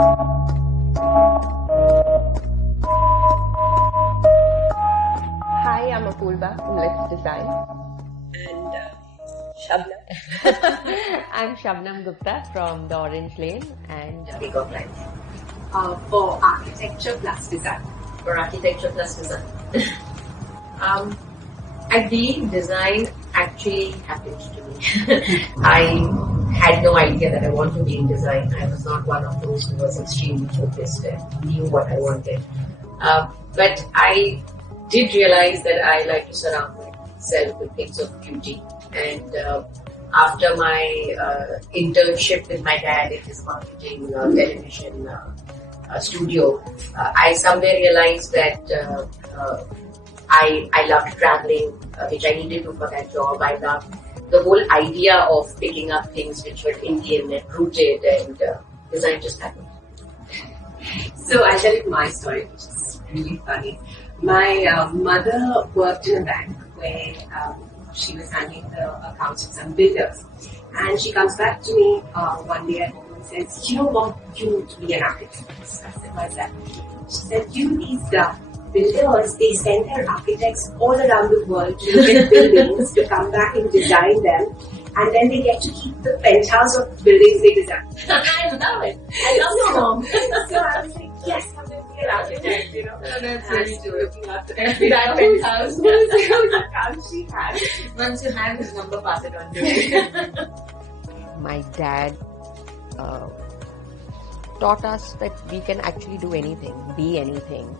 Hi, I'm Apurva from Let's Design. And Shabnam. I'm Shabnam Gupta from the Orange Lane and Big of Life. For architecture plus design. For architecture plus design. I believe design actually happened to me. I had no idea that I want to be in design. I was not one of those who was extremely focused and knew what I wanted. But I did realize that I like to surround myself with things of beauty. And after my internship with my dad in his marketing television studio, I somewhere realized that I loved traveling, which I needed to for that job. I loved the whole idea of picking up things which were Indian and rooted, and design just happened. So I'll tell you my story, which is really funny. My mother worked in a bank where she was handling the accounts of some builders. And she comes back to me one day at home and says, "You know what, you need to be an architect." I said, "What's that?" She said, these builders, they send their architects all around the world to look at buildings to come back and design them. And then they get to keep the penthouse of buildings they design." I love it. I love your mom. So I was like, yes, I'm going to be an architect, you know. That's really true. Looking after that penthouse. Whose account she had. Once you have his number, pass it on to me. my dad taught us that we can actually do anything, be anything.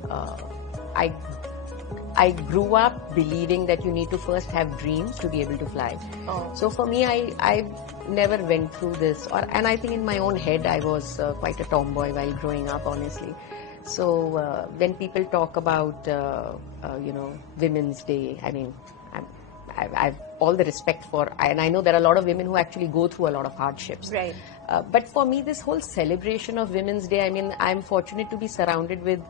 I grew up believing that you need to first have dreams to be able to fly. Oh. So for me, I never went through this, and I think in my own head I was quite a tomboy while growing up, honestly. So when people talk about Women's Day, I mean, I've all the respect for, and I know there are a lot of women who actually go through a lot of hardships. Right. But for me, this whole celebration of Women's Day, I mean, I'm fortunate to be surrounded with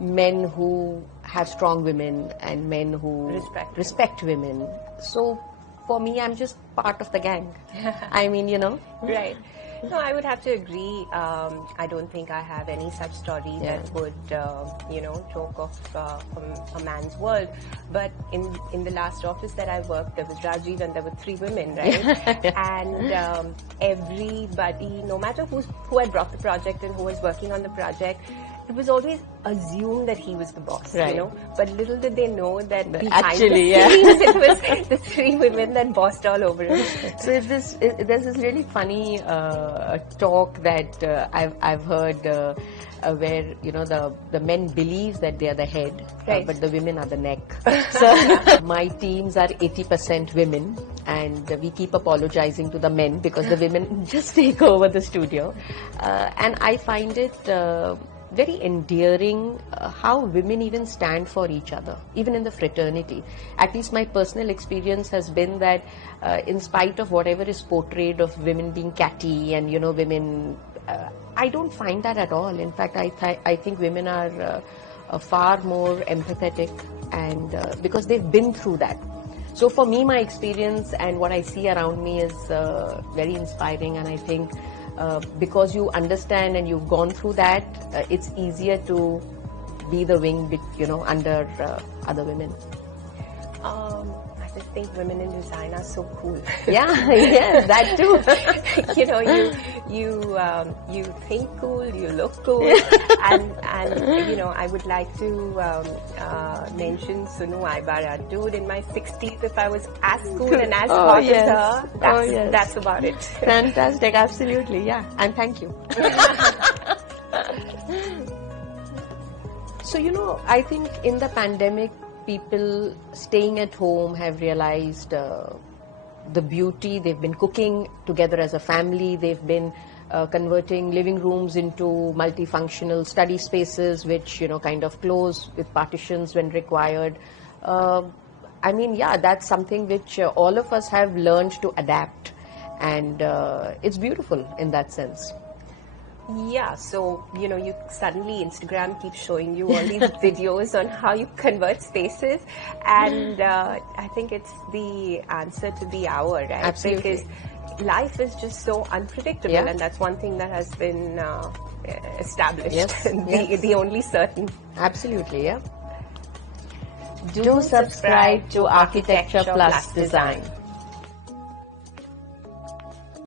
men who have strong women and men who respect women. So for me, I'm just part of the gang. I mean, Right. No, I would have to agree. I don't think I have any such story that would, talk of a man's world. But in the last office that I worked, there was Rajiv and there were 3 women, right? And everybody, no matter who had brought the project and who was working on the project, it was always assumed that he was the boss, right. But little did they know that behind actually, the scenes, it was the 3 women that bossed all over him. So there's this really funny talk that I've heard where the men believe that they are the head, right. But the women are the neck. So my teams are 80% women, and we keep apologizing to the men because the women just take over the studio, and I find it very endearing how women even stand for each other, even in the fraternity. At least my personal experience has been that in spite of whatever is portrayed of women being catty and women, I don't find that at all. In fact, I think women are far more empathetic, and because they've been through that. So for me, my experience and what I see around me is very inspiring, and I think because you understand and you've gone through that, it's easier to be the wing, under other women. I just think women in design are so cool. Yeah, that too. You think cool, you look cool, and I would like to mention Sunu Aibara. Dude, in my 60s, if I was as cool and as hot as her, that's about it. Fantastic, absolutely, yeah, and thank you. So I think in the pandemic, people staying at home have realized the beauty. They've been cooking together as a family. They've been converting living rooms into multifunctional study spaces, which kind of close with partitions when required. That's something which all of us have learned to adapt, and it's beautiful in that sense. Yeah, so, you suddenly Instagram keeps showing you all these videos on how you convert spaces, and I think it's the answer to the hour, right? Absolutely. Because life is just so unpredictable, Yeah. and that's one thing that has been established. Yes, The only certain. Absolutely, yeah. Do subscribe to Architecture Plus Design.